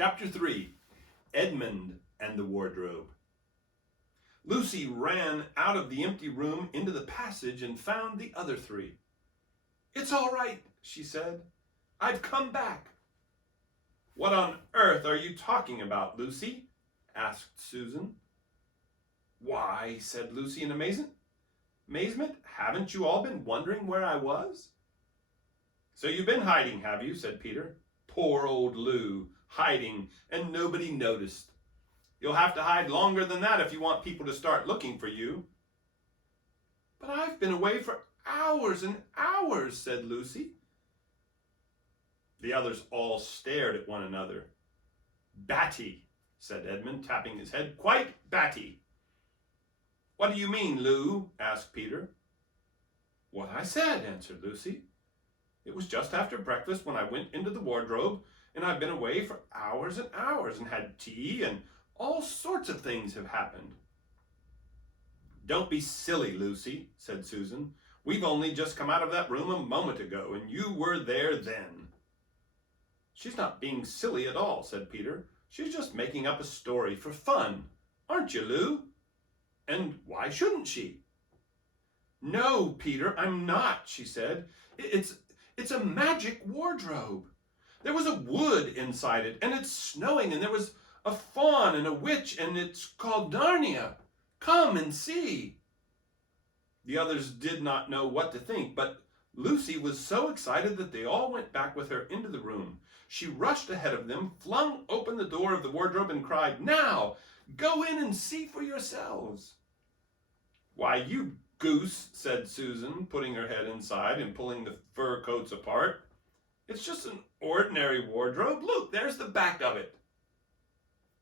Chapter 3, Edmund and the Wardrobe. Lucy ran out of the empty room into the passage and found the other three. "It's all right," she said. "I've come back." "What on earth are you talking about, Lucy?" asked Susan. "Why," said Lucy in amazement, "haven't you all been wondering where I was?" "So you've been hiding, have you?" said Peter. "Poor old Lou, hiding, and nobody noticed. You'll have to hide longer than that if you want people to start looking for you." "But I've been away for hours and hours," said Lucy. The others all stared at one another. "Batty," said Edmund, tapping his head. "Quite batty." "What do you mean, Lou?" asked Peter. "What I said," answered Lucy. "It was just after breakfast when I went into the wardrobe, and I've been away for hours and hours and had tea, and all sorts of things have happened." "Don't be silly, Lucy," said Susan. "We've only just come out of that room a moment ago, and you were there then." "She's not being silly at all," said Peter. "She's just making up a story for fun. Aren't you, Lou? And why shouldn't she?" "No, Peter, I'm not," she said. It's a magic wardrobe. There was a wood inside it, and it's snowing, and there was a faun and a witch, and it's called Narnia. Come and see." The others did not know what to think, but Lucy was so excited that they all went back with her into the room. She rushed ahead of them, flung open the door of the wardrobe, and cried, "Now, go in and see for yourselves." "Why, you goose," said Susan, putting her head inside and pulling the fur coats apart. "It's just an ordinary wardrobe. Look, there's the back of it."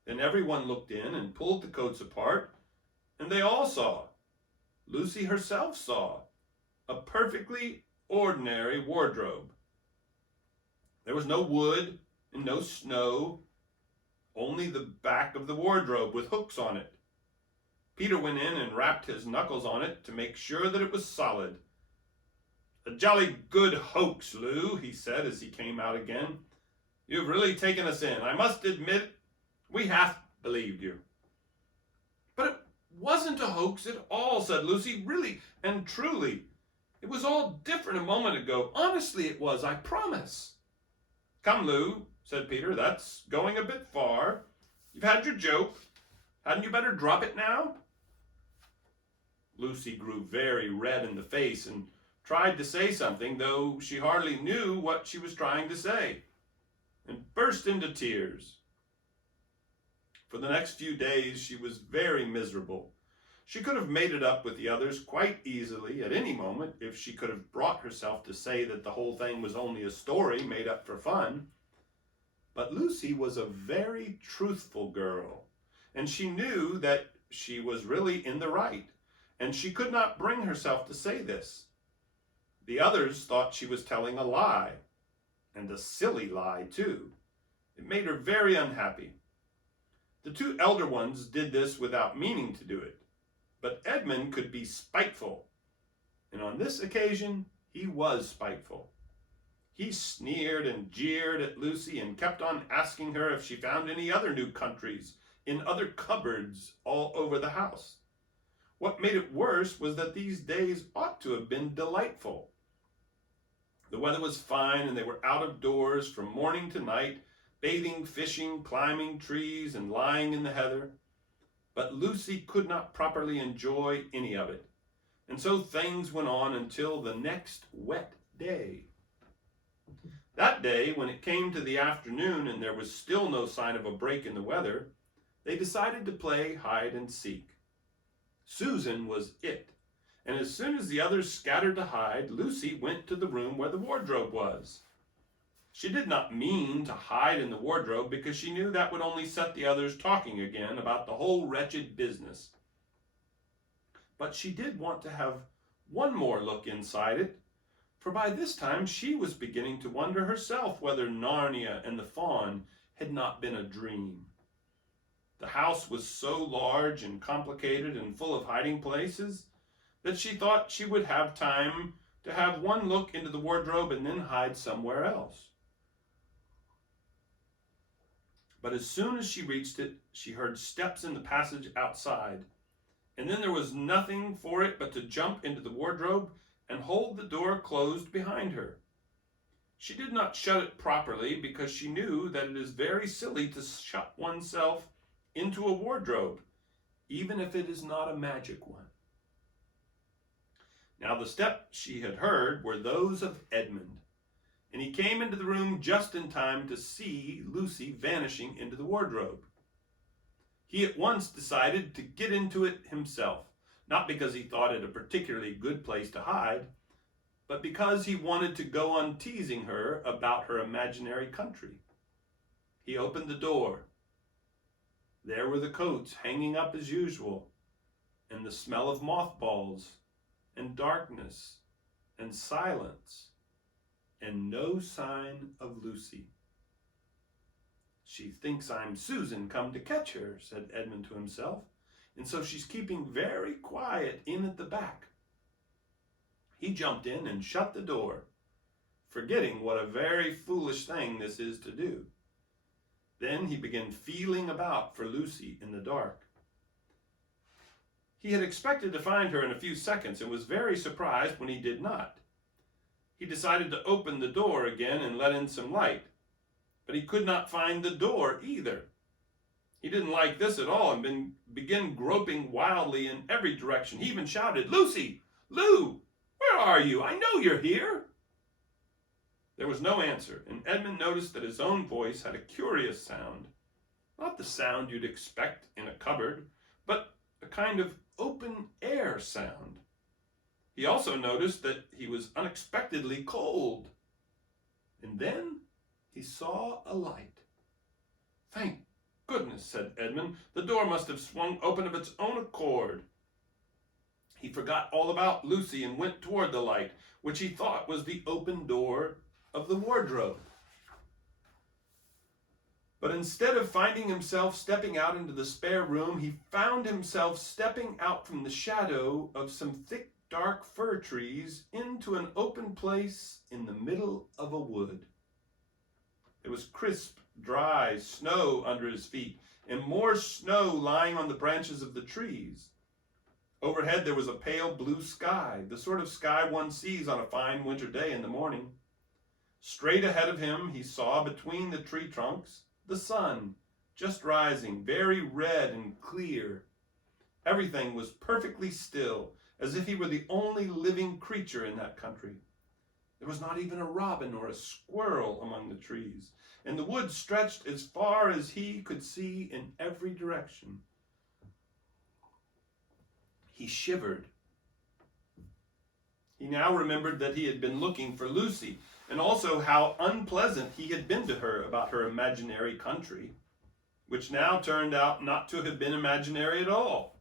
Then everyone looked in and pulled the coats apart, and they all saw, Lucy herself saw, a perfectly ordinary wardrobe. There was no wood and no snow, only the back of the wardrobe with hooks on it. Peter went in and rapped his knuckles on it to make sure that it was solid. "A jolly good hoax, Lou," he said as he came out again. "You've really taken us in. I must admit, we half believed you." "But it wasn't a hoax at all," said Lucy. "Really and truly. It was all different a moment ago. Honestly it was, I promise." "Come, Lou," said Peter. "That's going a bit far. You've had your joke. Hadn't you better drop it now?" Lucy grew very red in the face and tried to say something, though she hardly knew what she was trying to say, and burst into tears. For the next few days she was very miserable. She could have made it up with the others quite easily at any moment if she could have brought herself to say that the whole thing was only a story made up for fun. But Lucy was a very truthful girl, and she knew that she was really in the right, and she could not bring herself to say this. The others thought she was telling a lie, and a silly lie too. It made her very unhappy. The two elder ones did this without meaning to do it, but Edmund could be spiteful, and on this occasion he was spiteful. He sneered and jeered at Lucy and kept on asking her if she found any other new countries in other cupboards all over the house. What made it worse was that these days ought to have been delightful. The weather was fine, and they were out of doors from morning to night, bathing, fishing, climbing trees, and lying in the heather. But Lucy could not properly enjoy any of it, and so things went on until the next wet day. That day, when it came to the afternoon and there was still no sign of a break in the weather, they decided to play hide and seek. Susan was it, and as soon as the others scattered to hide, Lucy went to the room where the wardrobe was. She did not mean to hide in the wardrobe because she knew that would only set the others talking again about the whole wretched business. But she did want to have one more look inside it, for by this time she was beginning to wonder herself whether Narnia and the faun had not been a dream. The house was so large and complicated and full of hiding places that she thought she would have time to have one look into the wardrobe and then hide somewhere else. But as soon as she reached it, she heard steps in the passage outside, and then there was nothing for it but to jump into the wardrobe and hold the door closed behind her. She did not shut it properly because she knew that it is very silly to shut oneself into a wardrobe, even if it is not a magic one. Now the steps she had heard were those of Edmund, and he came into the room just in time to see Lucy vanishing into the wardrobe. He at once decided to get into it himself, not because he thought it a particularly good place to hide, but because he wanted to go on teasing her about her imaginary country. He opened the door. There were the coats hanging up as usual, and the smell of mothballs, and darkness, and silence, and no sign of Lucy. "She thinks I'm Susan come to catch her," said Edmund to himself, "and so she's keeping very quiet in at the back." He jumped in and shut the door, forgetting what a very foolish thing this is to do. Then he began feeling about for Lucy in the dark. He had expected to find her in a few seconds and was very surprised when he did not. He decided to open the door again and let in some light, but he could not find the door either. He didn't like this at all and began groping wildly in every direction. He even shouted, "Lucy! Lou! Where are you? I know you're here." There was no answer, and Edmund noticed that his own voice had a curious sound. Not the sound you'd expect in a cupboard, but a kind of open air sound. He also noticed that he was unexpectedly cold. And then he saw a light. "Thank goodness," said Edmund. "The door must have swung open of its own accord." He forgot all about Lucy and went toward the light, which he thought was the open door of the wardrobe. But instead of finding himself stepping out into the spare room, he found himself stepping out from the shadow of some thick, dark fir trees into an open place in the middle of a wood. There was crisp, dry snow under his feet, and more snow lying on the branches of the trees. Overhead there was a pale blue sky, the sort of sky one sees on a fine winter day in the morning. Straight ahead of him he saw between the tree trunks the sun, just rising, very red and clear. Everything was perfectly still, as if he were the only living creature in that country. There was not even a robin or a squirrel among the trees, and the wood stretched as far as he could see in every direction. He shivered. He now remembered that he had been looking for Lucy, and also how unpleasant he had been to her about her imaginary country, which now turned out not to have been imaginary at all.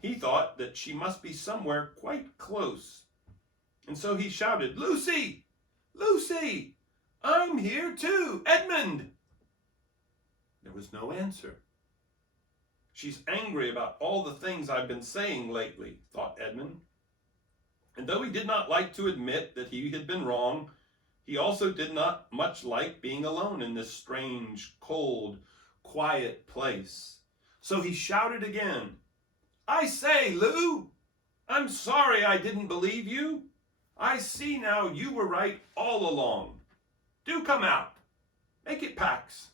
He thought that she must be somewhere quite close, and so he shouted, "Lucy! Lucy! I'm here too! Edmund!" There was no answer. "She's angry about all the things I've been saying lately," thought Edmund. And though he did not like to admit that he had been wrong, he also did not much like being alone in this strange, cold, quiet place. So he shouted again, "I say, Lou, I'm sorry I didn't believe you. I see now you were right all along. Do come out. Make it Pax."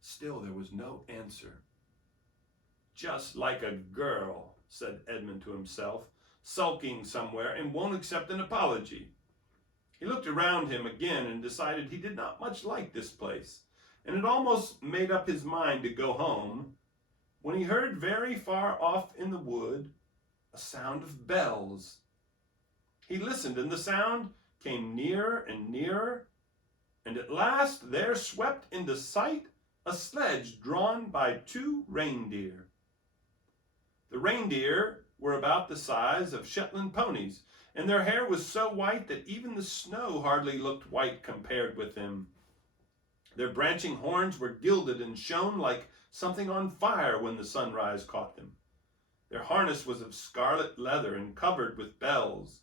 Still there was no answer. "Just like a girl," said Edmund to himself, "sulking somewhere and won't accept an apology." He looked around him again and decided he did not much like this place, and had almost made up his mind to go home, when he heard very far off in the wood a sound of bells. He listened, and the sound came nearer and nearer, and at last there swept into sight a sledge drawn by 2 reindeer. The reindeer were about the size of Shetland ponies, and their hair was so white that even the snow hardly looked white compared with them. Their branching horns were gilded and shone like something on fire when the sunrise caught them. Their harness was of scarlet leather and covered with bells.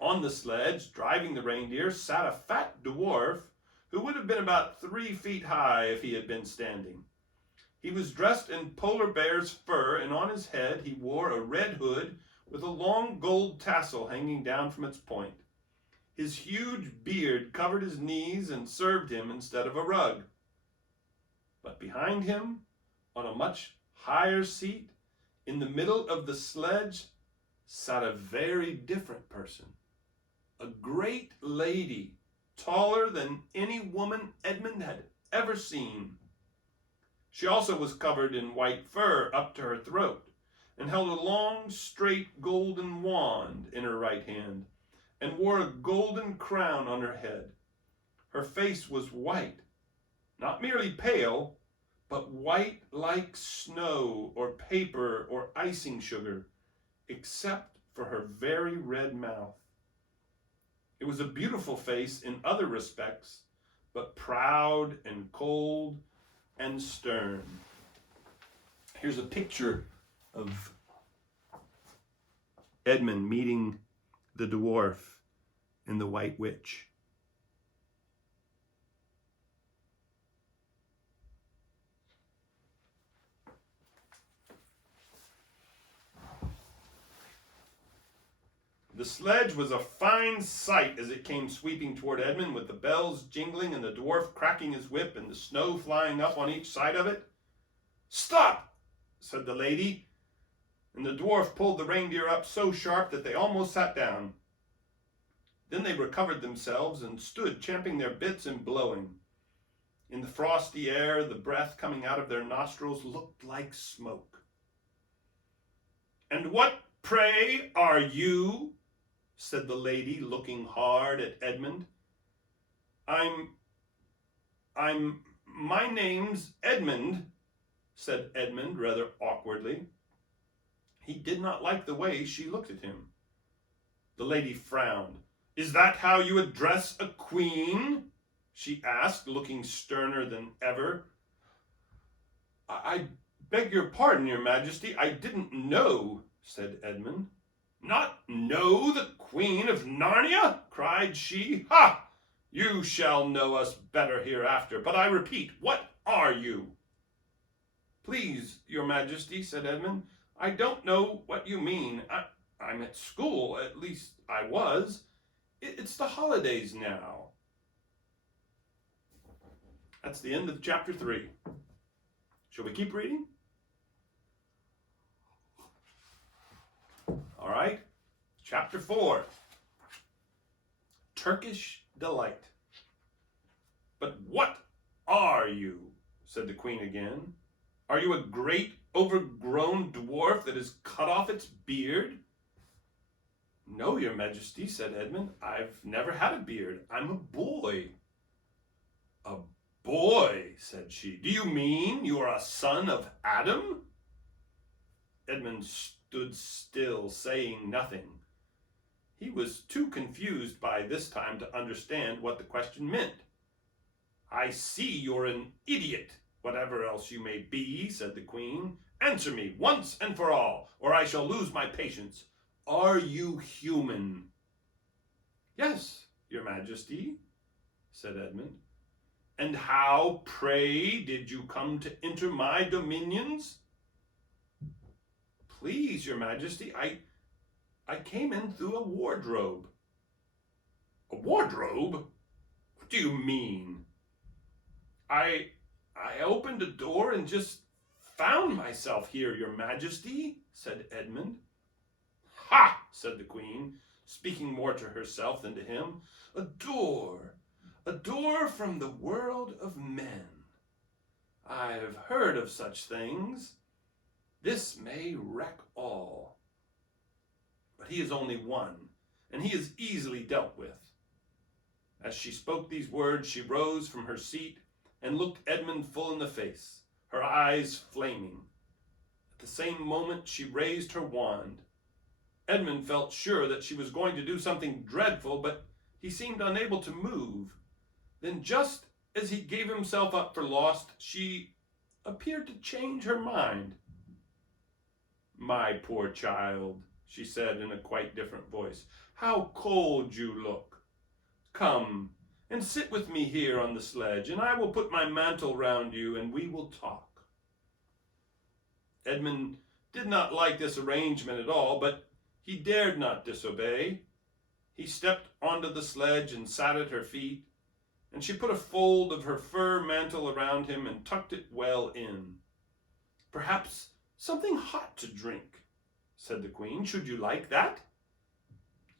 On the sledge, driving the reindeer, sat a fat dwarf who would have been about 3 feet high if he had been standing. He was dressed in polar bear's fur, and on his head he wore a red hood with a long gold tassel hanging down from its point. His huge beard covered his knees and served him instead of a rug. But behind him, on a much higher seat, in the middle of the sledge, sat a very different person. A great lady, taller than any woman Edmund had ever seen. She also was covered in white fur up to her throat, and held a long, straight golden wand in her right hand, and wore a golden crown on her head. Her face was white, not merely pale, but white like snow or paper or icing sugar, except for her very red mouth. It was a beautiful face in other respects, but proud and cold and stern. Here's a picture of Edmund meeting the dwarf and the White Witch. The sledge was a fine sight as it came sweeping toward Edmund, with the bells jingling and the dwarf cracking his whip and the snow flying up on each side of it. "Stop!" said the lady, and the dwarf pulled the reindeer up so sharp that they almost sat down. Then they recovered themselves and stood champing their bits and blowing. In the frosty air, the breath coming out of their nostrils looked like smoke. "And what, pray, are you?" said the lady, looking hard at Edmund. My name's Edmund," said Edmund rather awkwardly. He did not like the way she looked at him. The lady frowned. "Is that how you address a queen?" she asked, looking sterner than ever. I beg your pardon, your majesty, I didn't know," said Edmund. "Not know the Queen of Narnia?" cried she. "Ha! You shall know us better hereafter, but I repeat, what are you?" "Please, your majesty," said Edmund, "I don't know what you mean. I'm at school, at least I was. It's the holidays now." That's the end of chapter 3. Shall we keep reading? All right. Chapter 4. Turkish Delight. "But what are you?" said the queen again. "Are you a great overgrown dwarf that has cut off its beard?" "No, your majesty," said Edmund. "I've never had a beard. I'm a boy." "A boy," said she. "Do you mean you are a son of Adam?" Edmund stood still, saying nothing. He was too confused by this time to understand what the question meant. "I see you're an idiot, whatever else you may be," said the queen. "Answer me once and for all, or I shall lose my patience. Are you human?" "Yes, your majesty," said Edmund. "And how, pray, did you come to enter my dominions?" "Please, your majesty, I came in through a wardrobe." "A wardrobe? What do you mean?" I opened a door and just found myself here, your majesty," said Edmund. "Ha!" said the queen, speaking more to herself than to him. A door from the world of men. I've heard of such things. This may wreck all. But he is only one, and he is easily dealt with." As she spoke these words, she rose from her seat and looked Edmund full in the face, her eyes flaming. At the same moment, she raised her wand. Edmund felt sure that she was going to do something dreadful, but he seemed unable to move. Then, just as he gave himself up for lost, she appeared to change her mind. "My poor child," she said in a quite different voice, "how cold you look. Come, and sit with me here on the sledge, and I will put my mantle round you, and we will talk." Edmund did not like this arrangement at all, but he dared not disobey. He stepped onto the sledge and sat at her feet, and she put a fold of her fur mantle around him and tucked it well in. "Perhaps something hot to drink," said the Queen. "Should you like that?"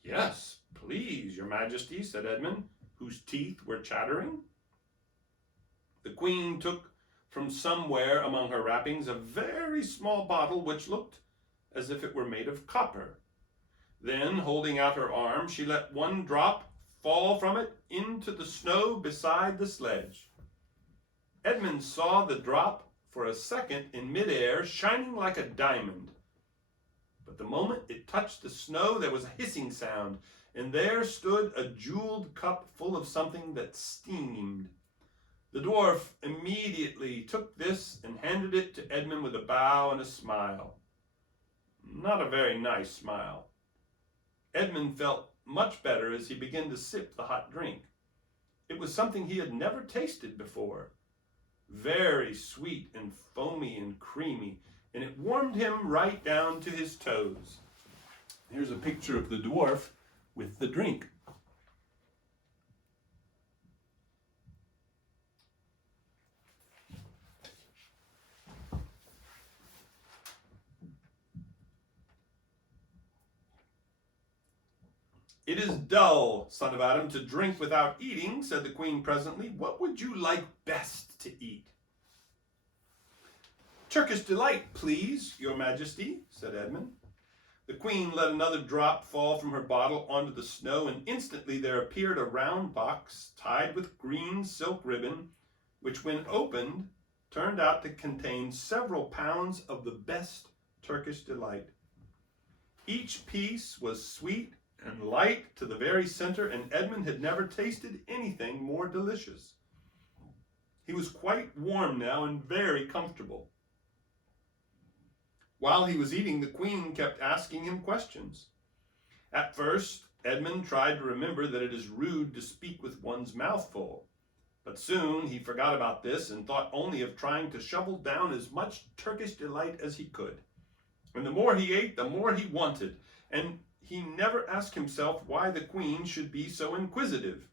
"Yes, please, your Majesty," said Edmund, whose teeth were chattering. The Queen took from somewhere among her wrappings a very small bottle which looked as if it were made of copper. Then, holding out her arm, she let one drop fall from it into the snow beside the sledge. Edmund saw the drop for a second in midair, shining like a diamond. But the moment it touched the snow, there was a hissing sound, and there stood a jeweled cup full of something that steamed. The dwarf immediately took this and handed it to Edmund with a bow and a smile. Not a very nice smile. Edmund felt much better as he began to sip the hot drink. It was something he had never tasted before. Very sweet and foamy and creamy, and it warmed him right down to his toes. Here's a picture of the dwarf with the drink. "It is dull, son of Adam, to drink without eating," said the Queen presently. "What would you like best to eat?" "Turkish delight, please, your Majesty," said Edmund. The Queen let another drop fall from her bottle onto the snow, and instantly there appeared a round box tied with green silk ribbon, which, when opened, turned out to contain several pounds of the best Turkish delight. Each piece was sweet and light to the very center, and Edmund had never tasted anything more delicious. He was quite warm now and very comfortable. While he was eating, the Queen kept asking him questions. At first, Edmund tried to remember that it is rude to speak with one's mouth full, but soon he forgot about this and thought only of trying to shovel down as much Turkish delight as he could. And the more he ate, the more he wanted, and he never asked himself why the Queen should be so inquisitive.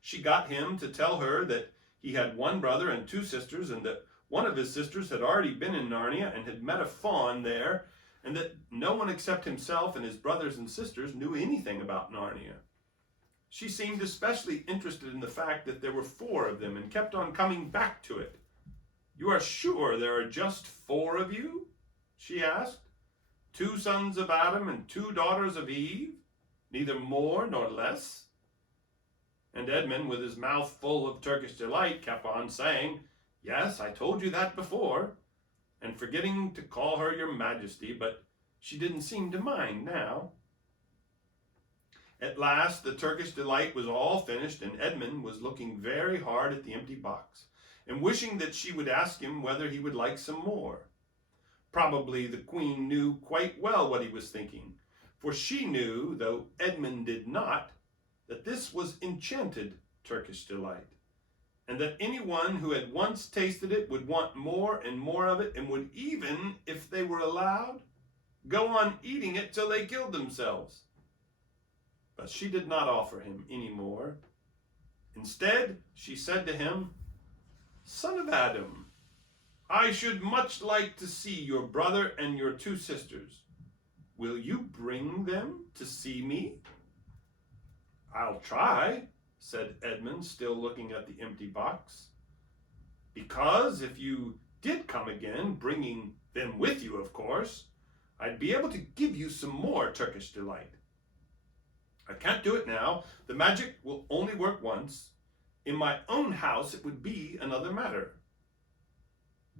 She got him to tell her that he had one brother and two sisters, and that one of his sisters had already been in Narnia and had met a faun there, and that no one except himself and his brothers and sisters knew anything about Narnia. She seemed especially interested in the fact that there were 4 of them and kept on coming back to it. "You are sure there are just 4 of you?" she asked. "2 sons of Adam and 2 daughters of Eve, neither more nor less?" And Edmund, with his mouth full of Turkish delight, kept on saying, "Yes, I told you that before," and forgetting to call her your Majesty, but she didn't seem to mind now. At last the Turkish delight was all finished, and Edmund was looking very hard at the empty box, and wishing that she would ask him whether he would like some more. Probably the Queen knew quite well what he was thinking, for she knew, though Edmund did not, that this was enchanted Turkish delight, and that anyone who had once tasted it would want more and more of it, and would even, if they were allowed, go on eating it till they killed themselves. But she did not offer him any more. Instead, she said to him, "Son of Adam, I should much like to see your brother and your 2 sisters. Will you bring them to see me?" "I'll try," said Edmund, still looking at the empty box. "Because if you did come again, bringing them with you, of course, I'd be able to give you some more Turkish delight. I can't do it now. The magic will only work once. In my own house, it would be another matter."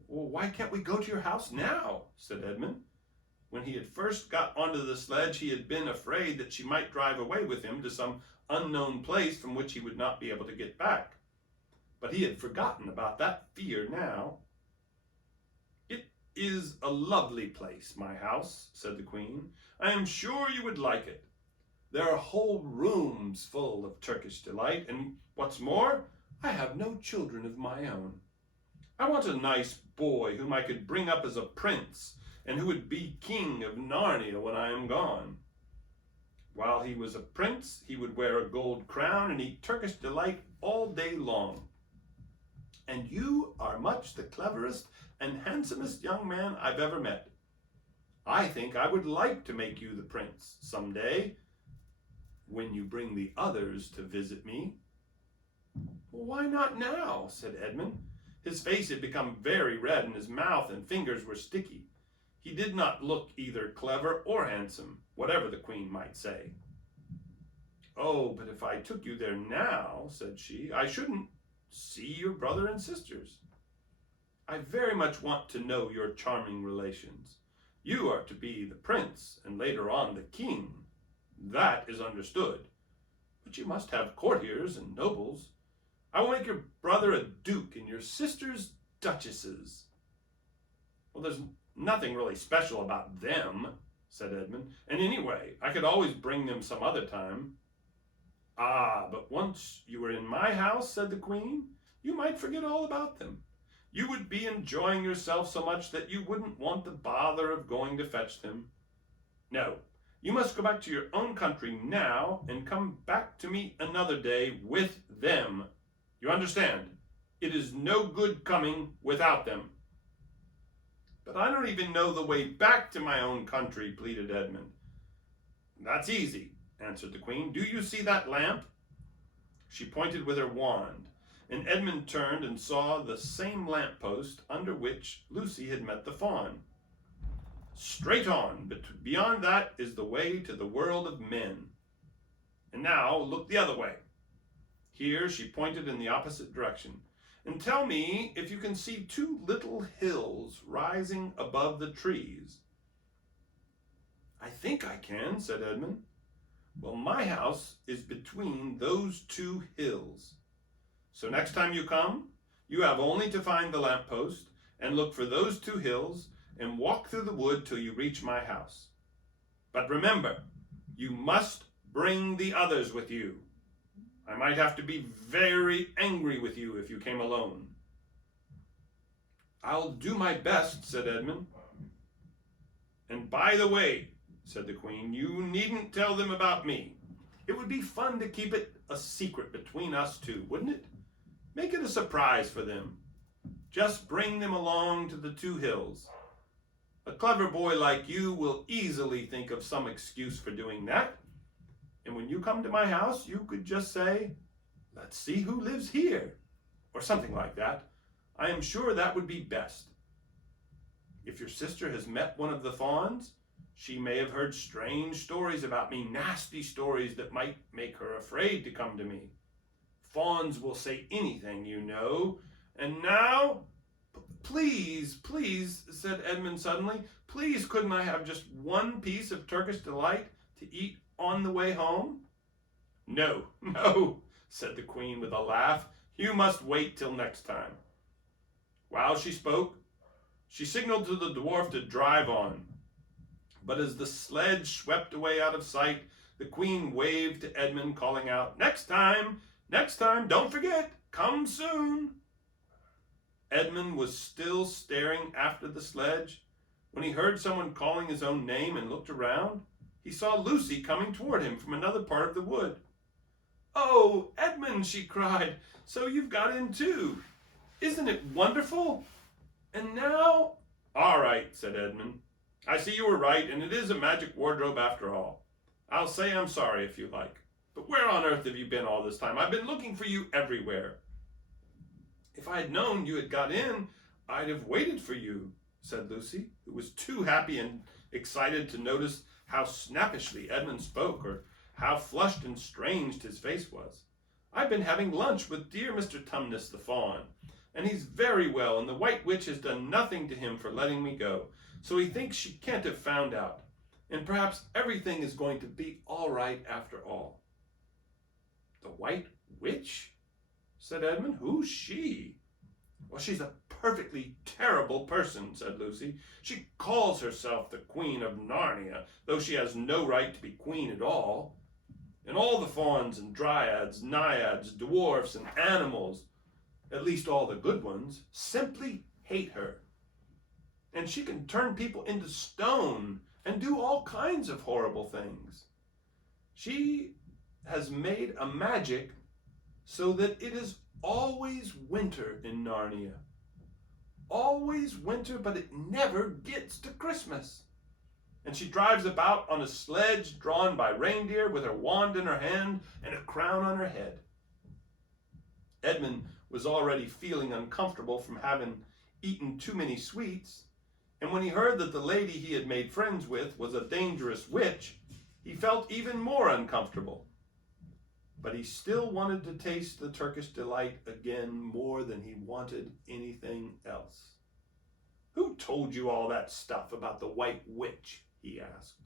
"Well, why can't we go to your house now?" said Edmund. When he had first got onto the sledge, he had been afraid that she might drive away with him to some unknown place from which he would not be able to get back. But he had forgotten about that fear now. "It is a lovely place, my house," said the Queen. "I am sure you would like it. There are whole rooms full of Turkish delight, and what's more, I have no children of my own. I want a nice boy whom I could bring up as a prince, and who would be king of Narnia when I am gone. While he was a prince, he would wear a gold crown and eat Turkish delight all day long. And you are much the cleverest and handsomest young man I've ever met. I think I would like to make you the prince some day, when you bring the others to visit me." "Why not now?" said Edmund. His face had become very red, and his mouth and fingers were sticky. He did not look either clever or handsome, whatever the queen might say. "Oh, but if I took you there now," said she, "I shouldn't see your brother and sisters. I very much want to know your charming relations. You are to be the prince, and later on the king. That is understood. But you must have courtiers and nobles. I will make your brother a duke and your sisters duchesses." "Well, there's nothing really special about them," said Edmund. "And anyway, I could always bring them some other time." "Ah, but once you were in my house," said the queen, "you might forget all about them. You would be enjoying yourself so much that you wouldn't want the bother of going to fetch them. No, you must go back to your own country now and come back to me another day with them. You understand? It is no good coming without them." "But I don't even know the way back to my own country," pleaded Edmund. "That's easy," answered the queen. "Do you see that lamp?" She pointed with her wand, and Edmund turned and saw the same lamppost under which Lucy had met the fawn. "Straight on, but beyond that is the way to the world of men. And now look the other way." Here she pointed in the opposite direction. "And tell me if you can see two little hills rising above the trees." "I think I can," said Edmund. "Well, my house is between those two hills. So next time you come, you have only to find the lamppost and look for those two hills and walk through the wood till you reach my house. But remember, you must bring the others with you. I might have to be very angry with you if you came alone." "I'll do my best," said Edmund. "And by the way," said the queen, "you needn't tell them about me. It would be fun to keep it a secret between us two, wouldn't it? Make it a surprise for them. Just bring them along to the two hills. A clever boy like you will easily think of some excuse for doing that. And when you come to my house, you could just say, 'Let's see who lives here,' or something like that. I am sure that would be best. If your sister has met one of the fawns, she may have heard strange stories about me, nasty stories that might make her afraid to come to me. Fawns will say anything, you know. And now, please," said Edmund suddenly, "please couldn't I have just one piece of Turkish delight to eat on the way home?" No, said the queen with a laugh. "You must wait till next time." While she spoke, she signaled to the dwarf to drive on. But as the sledge swept away out of sight, the queen waved to Edmund, calling out, next time, don't forget, come soon." Edmund was still staring after the sledge when he heard someone calling his own name and looked around. He saw Lucy coming toward him from another part of the wood. "Oh, Edmund," she cried, "so you've got in too. Isn't it wonderful? And now—" "All right," said Edmund. "I see you were right, and it is a magic wardrobe after all. I'll say I'm sorry if you like. But where on earth have you been all this time? I've been looking for you everywhere." "If I had known you had got in, I'd have waited for you," said Lucy, who was too happy and excited to notice how snappishly Edmund spoke, or how flushed and strange his face was. "I've been having lunch with dear Mr. Tumnus the fawn, and he's very well, and the White Witch has done nothing to him for letting me go, so he thinks she can't have found out, and perhaps everything is going to be all right after all." "The White Witch?" said Edmund. "Who's she?" "Well, she's a perfectly terrible person," said Lucy. "She calls herself the Queen of Narnia, though she has no right to be queen at all. And all the fauns and dryads, naiads, dwarfs, and animals, at least all the good ones, simply hate her. And she can turn people into stone and do all kinds of horrible things. She has made a magic so that it is always winter in Narnia. Always winter, but it never gets to Christmas. And she drives about on a sledge drawn by reindeer with her wand in her hand and a crown on her head. Edmund was already feeling uncomfortable from having eaten too many sweets, and when he heard that the lady he had made friends with was a dangerous witch, he felt even more uncomfortable. But he still wanted to taste the Turkish delight again more than he wanted anything else. "Who told you all that stuff about the White Witch?" he asked.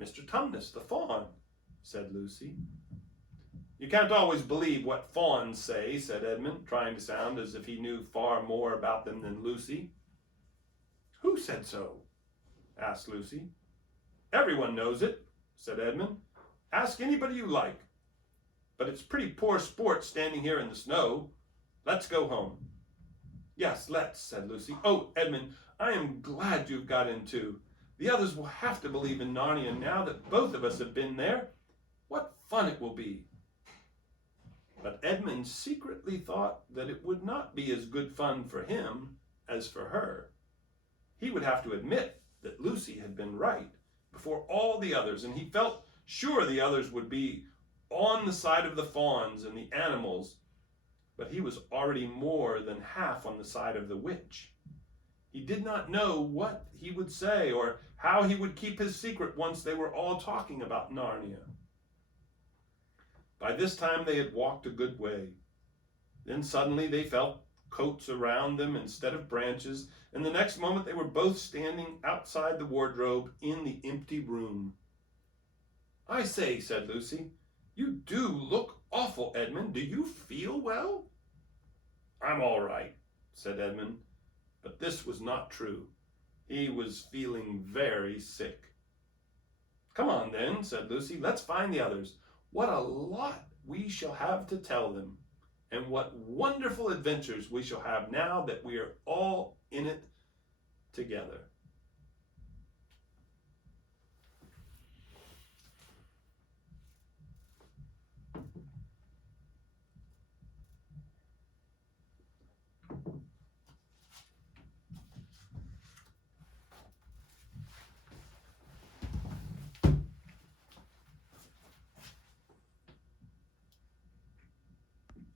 "Mr. Tumnus, the faun," said Lucy. "You can't always believe what fauns say," said Edmund, trying to sound as if he knew far more about them than Lucy. "Who said so?" asked Lucy. "Everyone knows it," said Edmund. "Ask anybody you like. But it's pretty poor sport standing here in the snow. Let's go home." "Yes, let's," said Lucy. "Oh, Edmund, I am glad you've got in too. The others will have to believe in Narnia now that both of us have been there. What fun it will be." But Edmund secretly thought that it would not be as good fun for him as for her. He would have to admit that Lucy had been right before all the others, and he felt sure the others would be on the side of the fauns and the animals, but he was already more than half on the side of the witch. He did not know what he would say or how he would keep his secret once they were all talking about Narnia. By this time they had walked a good way. Then suddenly they felt coats around them instead of branches, and the next moment they were both standing outside the wardrobe in the empty room. "I say," said Lucy, "you do look awful, Edmund. Do you feel well?" "I'm all right," said Edmund, but this was not true. He was feeling very sick. "Come on then," said Lucy, "let's find the others. What a lot we shall have to tell them, and what wonderful adventures we shall have now that we are all in it together."